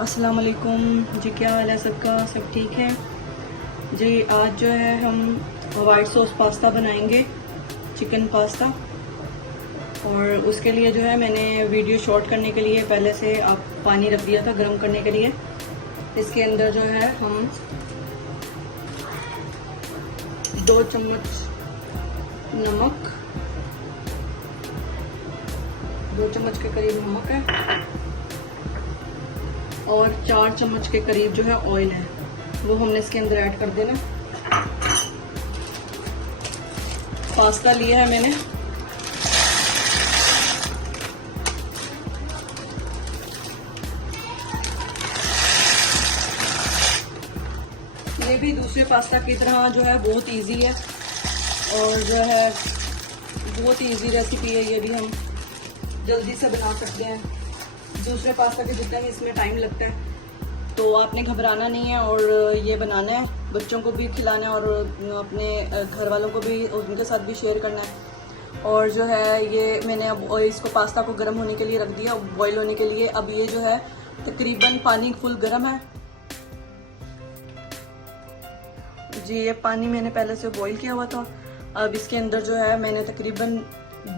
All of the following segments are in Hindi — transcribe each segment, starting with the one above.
अस्सलाम वालेकुम जी। क्या हाल है सबका? सब ठीक है जी। आज जो है हम वाइट सॉस पास्ता बनाएंगे, चिकन पास्ता। और उसके लिए जो है मैंने वीडियो शॉट करने के लिए पहले से आप पानी रख दिया था गर्म करने के लिए। इसके अंदर जो है हम 2 चम्मच नमक, 2 चम्मच के करीब नमक है और 4 चम्मच के करीब जो है ऑयल है, वो हमने इसके अंदर ऐड कर देना। पास्ता लिया है मैंने, ये भी दूसरे पास्ता की तरह जो है बहुत इजी है और जो है बहुत इजी रेसिपी है। ये भी हम जल्दी से बना सकते हैं, दूसरे पास्ता के जितना ही इसमें टाइम लगता है। तो आपने घबराना नहीं है और ये बनाना है, बच्चों को भी खिलाना है और अपने घर वालों को भी, उनके साथ भी शेयर करना है। और जो है ये मैंने अब इसको पास्ता को गर्म होने के लिए रख दिया, बॉईल होने के लिए। अब ये जो है तकरीबन पानी फुल गर्म है जी। ये पानी मैंने पहले से बॉईल किया हुआ था। अब इसके अंदर जो है मैंने तकरीबन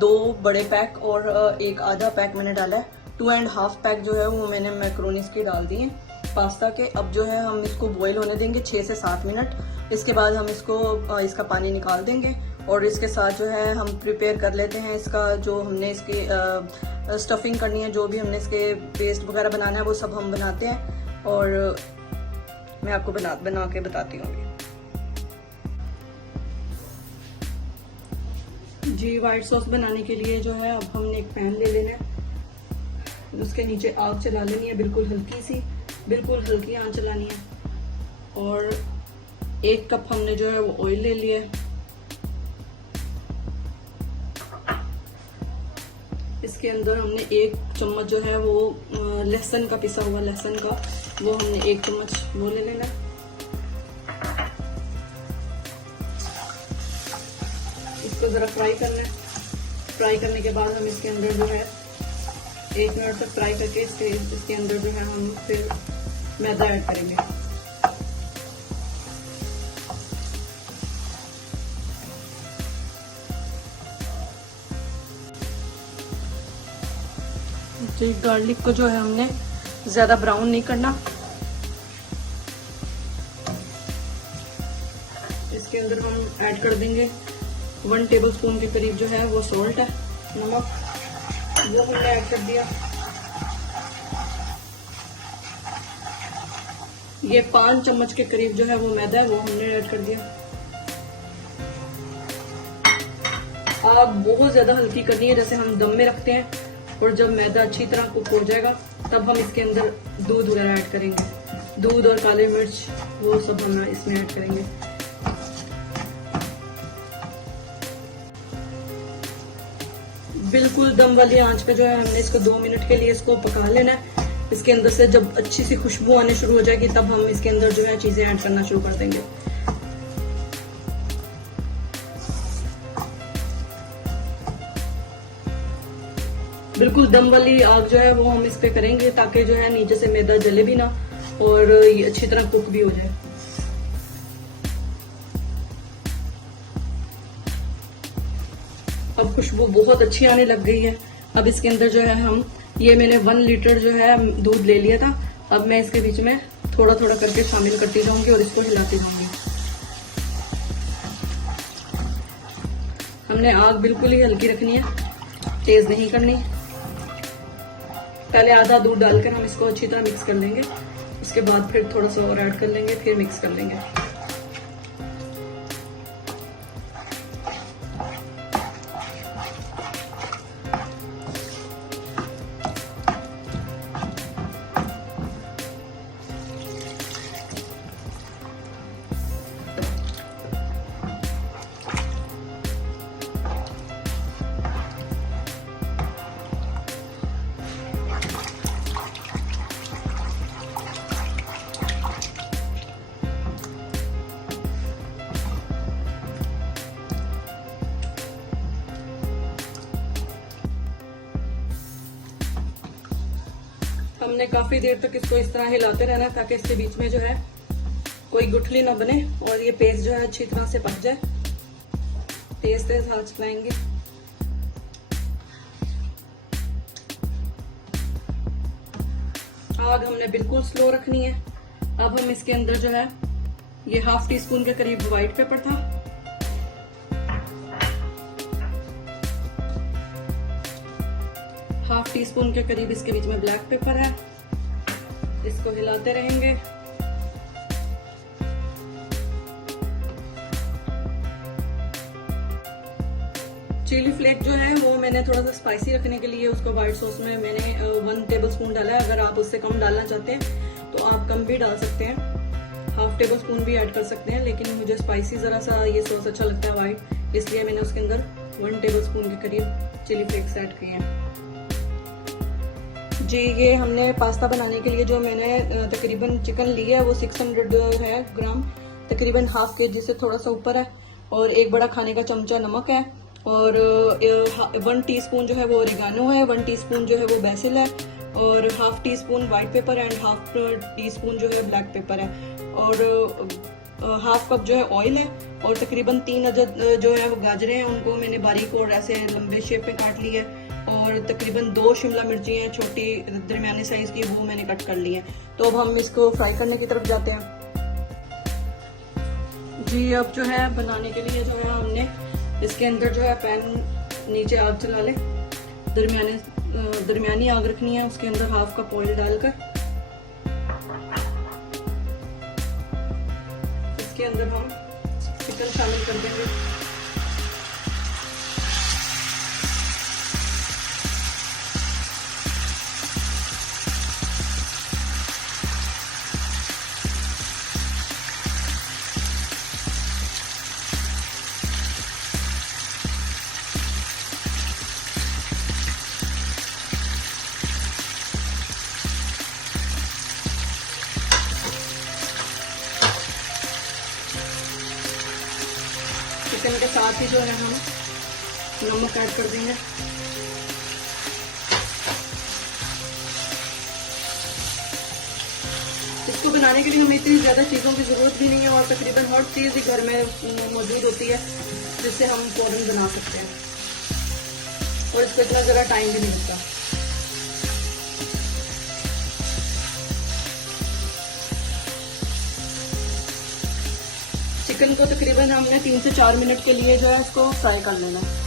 2 बड़े पैक और 1 आधा पैक मैंने डाला है। 2.5 पैक जो है वो मैंने मैक्रोनीस की डाल दी है पास्ता के। अब जो है हम इसको बॉईल होने देंगे 6 से 7 मिनट। इसके बाद हम इसका पानी निकाल देंगे और इसके साथ जो है हम प्रिपेयर कर लेते हैं इसका, जो हमने इसकी स्टफिंग करनी है, जो भी हमने इसके पेस्ट वगैरह बनाना है वो सब हम बनाते हैं और मैं आपको बना के बताती हूँ जी। वाइट सॉस बनाने के लिए जो है अब हमने एक पैन ले लेना है, उसके नीचे आग चला लेनी है, बिल्कुल हल्की आंच चलानी है। और 1 कप हमने जो है वो ऑयल ले लिया है। इसके अंदर हमने 1 चम्मच जो है वो लहसुन का, पिसा हुआ लहसुन का, वो हमने 1 चम्मच वो ले लेना है। इसको जरा फ्राई करना है। फ्राई करने के बाद हम इसके अंदर जो है 1 मिनट तक फ्राई करके इसके अंदर जो है हम फिर मैदा ऐड करेंगे। जी, गार्लिक को जो है हमने ज्यादा ब्राउन नहीं करना। इसके अंदर हम ऐड कर देंगे 1 टेबलस्पून के करीब जो है वो सॉल्ट है, नमक, वो हमने ऐड कर दिया। ये 5 चम्मच के करीब जो है वो मैदा है, वो हमने ऐड कर दिया। आग बहुत ज्यादा हल्की करनी है, जैसे हम दम में रखते हैं। और जब मैदा अच्छी तरह कुक हो जाएगा तब हम इसके अंदर दूध वगैरह ऐड करेंगे। दूध और काली मिर्च वो सब हम इसमें ऐड करेंगे। बिल्कुल दम वाली आंच पे जो है हमने इसको 2 मिनट के लिए इसको पका लेना है। इसके अंदर से जब अच्छी सी खुशबू आने शुरू हो जाएगी तब हम इसके अंदर जो है चीजें ऐड करना शुरू कर देंगे। बिल्कुल दम वाली आग जो है वो हम इस पे करेंगे ताकि जो है नीचे से मैदा जले भी ना और ये अच्छी तरह कुक भी हो जाए। अब खुशबू बहुत अच्छी आने लग गई है। अब इसके अंदर जो है हम, ये मैंने 1 लीटर जो है दूध ले लिया था, अब मैं इसके बीच में थोड़ा थोड़ा करके शामिल करती जाऊंगी और इसको हिलाती जाऊंगी। हमने आग बिल्कुल ही हल्की रखनी है, तेज नहीं करनी। पहले आधा दूध डालकर हम इसको अच्छी तरह मिक्स कर लेंगे, उसके बाद फिर थोड़ा सा और ऐड कर लेंगे, फिर मिक्स कर लेंगे। हमने काफी देर तक इसको इस तरह हिलाते रहना है ताकि इसके बीच में जो है कोई गुठली ना बने और ये पेस्ट जो है अच्छी तरह से पक जाए। तेज तेज हाथ चलाएंगे। आग हमने बिल्कुल स्लो रखनी है। अब हम इसके अंदर जो है ये हाफ टी स्पून के करीब व्हाइट पेपर था, हाफ टी स्पून के करीब इसके बीच में ब्लैक पेपर है। इसको हिलाते रहेंगे। चिली फ्लेक जो है वो मैंने थोड़ा सा स्पाइसी रखने के लिए उसको व्हाइट सॉस में मैंने 1 टेबलस्पून डाला है। अगर आप उससे कम डालना चाहते हैं तो आप कम भी डाल सकते हैं, हाफ टेबल स्पून भी ऐड कर सकते हैं, लेकिन मुझे स्पाइसी जरा सा ये सॉस अच्छा लगता है व्हाइट, इसलिए मैंने उसके अंदर 1 टेबलस्पून के करीब चिली फ्लेक्स ऐड किए हैं। जी ये हमने पास्ता बनाने के लिए जो मैंने तकरीबन चिकन लिया है वो 600 है ग्राम, तकरीबन हाफ केजी से थोड़ा सा ऊपर है, और 1 बड़ा खाने का चमचा नमक है, और 1 टीस्पून जो है वो ओरिगानो है, 1 टीस्पून जो है वो बेसिल है, और half tea spoon white paper and half tea spoon जो है ब्लैक पेपर है, और हाफ कप जो है ऑयल है, और तकरीबन 3 अदद जो है वो गाजरें हैं, उनको मैंने बारीक और ऐसे लंबे शेप में काट ली है, और तकरीबन 2 शिमला मिर्ची हैं छोटी दरमियानी साइज की, वो मैंने कट कर ली है। तो अब हम इसको फ्राई करने की तरफ जाते हैं। जी अब जो है बनाने के लिए जो है हमने इसके अंदर जो है पैन नीचे आग चला ले, दरमियानी आग रखनी है, उसके अंदर हाफ कप ऑयल डालकर इसके अंदर हम चिकन शामिल कर देंगे। चिकन के साथ ही जो है हम नमक ऐड कर देंगे। इसको बनाने के लिए हमें इतनी ज्यादा चीजों की जरूरत भी नहीं है, और तकरीबन हर चीज ही घर में मौजूद होती है जिससे हम फौरन बना सकते हैं, और इसको इतना ज्यादा टाइम भी नहीं लगता। चिकन को तकरीबन हमने 3 से 4 मिनट के लिए जो है इसको फ्राई कर लेना है।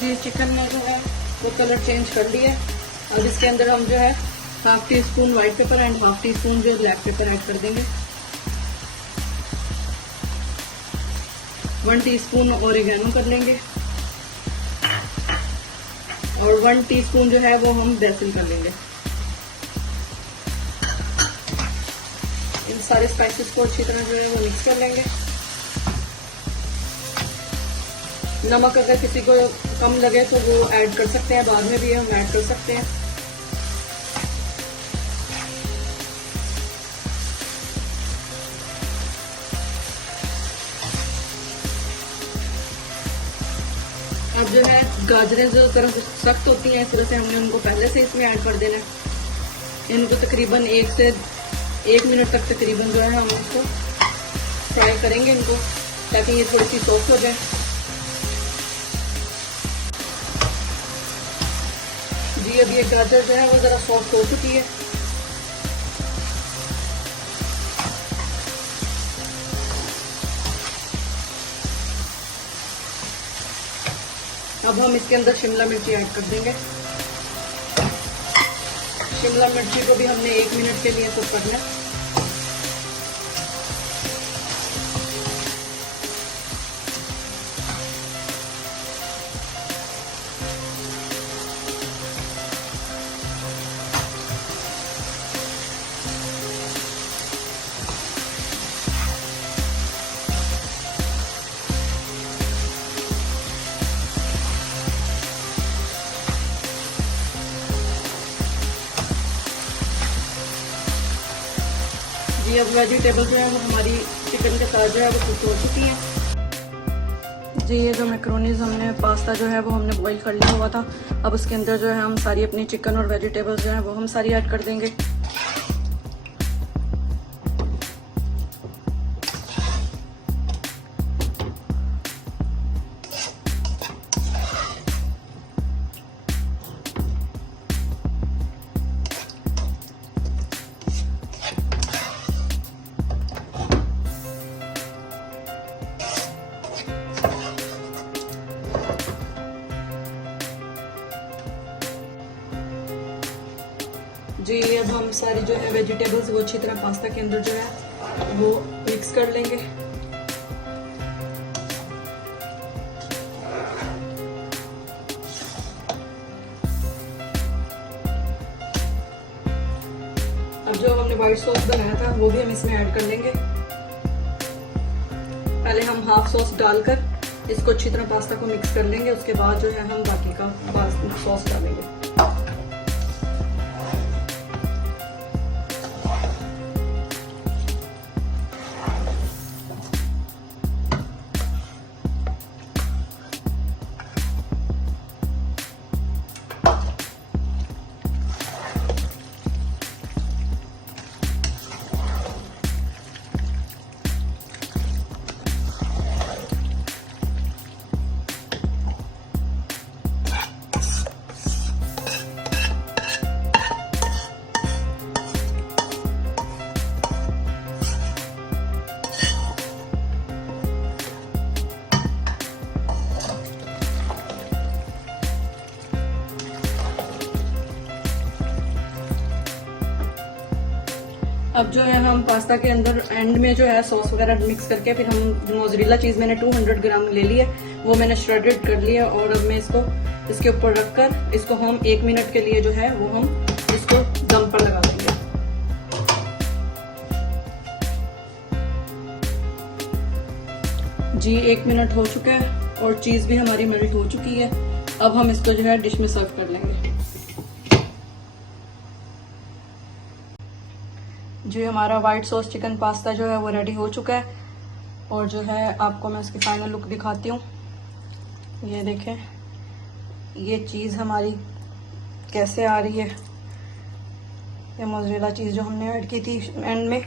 जी चिकन में जो है वो कलर चेंज कर लिया है। अब इसके अंदर हम जो है half tea spoon white paper and half tea spoon जो ब्लैक पेपर ऐड कर देंगे। 1 टीस्पून ओरिगैनो कर लेंगे, और 1 टीस्पून जो है वो हम बेसिल कर लेंगे। इन सारे स्पाइसेस को अच्छी तरह जो है वो मिक्स कर लेंगे। नमक अगर किसी को कम लगे तो वो ऐड कर सकते हैं, बाद में भी हम ऐड कर सकते हैं। अब जो है गाजरें जो तरफ सख्त होती हैं, इस तरह से हमने उनको पहले से इसमें ऐड कर देना है। इनको तकरीबन 1 से 1 मिनट तक तकरीबन जो है हम इसको फ्राई करेंगे इनको, ताकि ये थोड़ी सी सॉफ्ट हो जाए। जी अब ये गाजर जो है वो जरा सॉफ्ट हो चुकी है। अब हम इसके अंदर शिमला मिर्ची ऐड कर देंगे। शिमला मिर्ची को भी हमने 1 मिनट के लिए कुक करना है। जी अब वेजिटेबल जो है वो हमारी चिकन के साथ जो है वो कुक हो चुकी है। जी ये जो मैक्रोनीज हमने पास्ता जो है वो हमने बॉईल कर लिया हुआ था। अब उसके अंदर जो है हम सारी अपनी चिकन और वेजिटेबल्स जो है वो हम सारी ऐड कर देंगे। जी अब हम सारी जो है वेजिटेबल्स वो अच्छी तरह पास्ता के अंदर जो है वो मिक्स कर लेंगे। अब जो हमने व्हाइट सॉस बनाया था वो भी हम इसमें ऐड कर लेंगे। पहले हम हाफ सॉस डालकर इसको अच्छी तरह पास्ता को मिक्स कर लेंगे, उसके बाद जो है हम बाकी का सॉस डालेंगे। अब जो है हम पास्ता के अंदर एंड में जो है सॉस वगैरह मिक्स करके फिर हम मोज़रेला चीज़ मैंने 200 ग्राम ले ली है, वो मैंने श्रेडेड कर लिया और अब मैं इसको इसके ऊपर रखकर इसको हम 1 मिनट के लिए जो है वो हम इसको दम पर लगा देंगे। जी 1 मिनट हो चुका है और चीज़ भी हमारी मेल्ट हो चुकी है। अब हम इसको जो है डिश में सर्व कर लेंगे। जो हमारा वाइट सॉस चिकन पास्ता जो है वो रेडी हो चुका है और जो है आपको मैं इसकी फाइनल लुक दिखाती हूँ। ये देखें ये चीज़ हमारी कैसे आ रही है, ये मोज़रेला चीज़ जो हमने ऐड की थी एंड में